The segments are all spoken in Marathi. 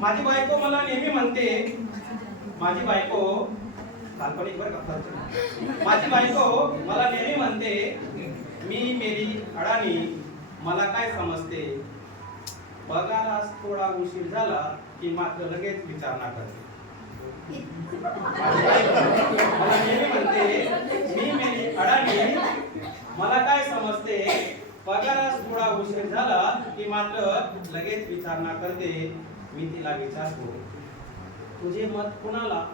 माझी बायको मला नेहमी म्हणते, माझी बायको काल्पनिक बरं का, माझी बायको मला नेहमी म्हणते, मी मेरी अडाणी, मला काय समजते, पगारास थोडा उशीर झाला की मात्र लगेच विचारणा करते. मला नेहमी म्हणते, मी मेरी अडाणी, मला काय समजते, पगारास थोडा उशीर झाला की मात्र लगेच विचारणा करते. मी तिला विचारतो, तुझे मत कुणाला?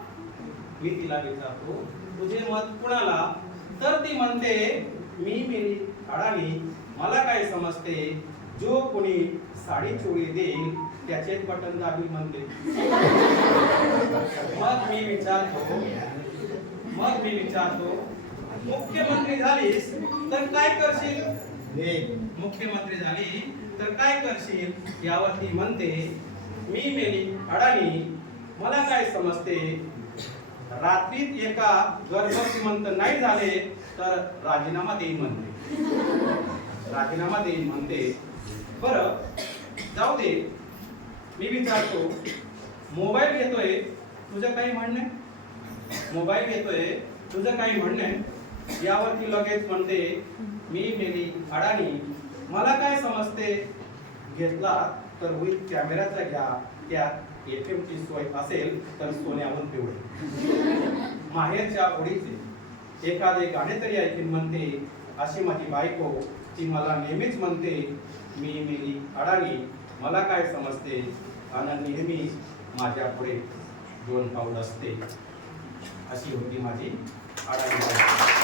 मी तिला विचारतो, तुझे मत कुणाला? तर ती म्हणते, मी मेरी अडाणी, मला काय समजते, जो कोणी साडी चोळी देईल त्याचेच बटन दाबी म्हणते. मग मी विचारतो, मुख्यमंत्री झालीस तर काय करशील? मुख्यमंत्री झाली तर काय करशील? यावर ती म्हणते, मी मेली अडाणी, मला काय समजते, रात्रीत एका गर्भश्रीमंत नाही झाले तर राजीनामा देईन म्हणते. बरं जाऊ दे, मी विचारतो, मोबाईल घेतोय तुझं काही म्हणणं? यावरती लगेच म्हणते, मी मेली अडाणी, मला काय समजते, घेतला तर विथ कॅमेराचा घ्या, त्यात एफएम ची सोय असेल तर सोन्याहून पिवळे. माहेरच्या ओळीचे एखादे गाणे तरी ऐकून म्हणते, अशी माझी बायको, ती मला नेहमीच म्हणते, मी मेली अडाणी, मला काय समजते, आणि नेहमी माझ्या पुढे 2 पाऊल असते. अशी होती माझी अडाणी.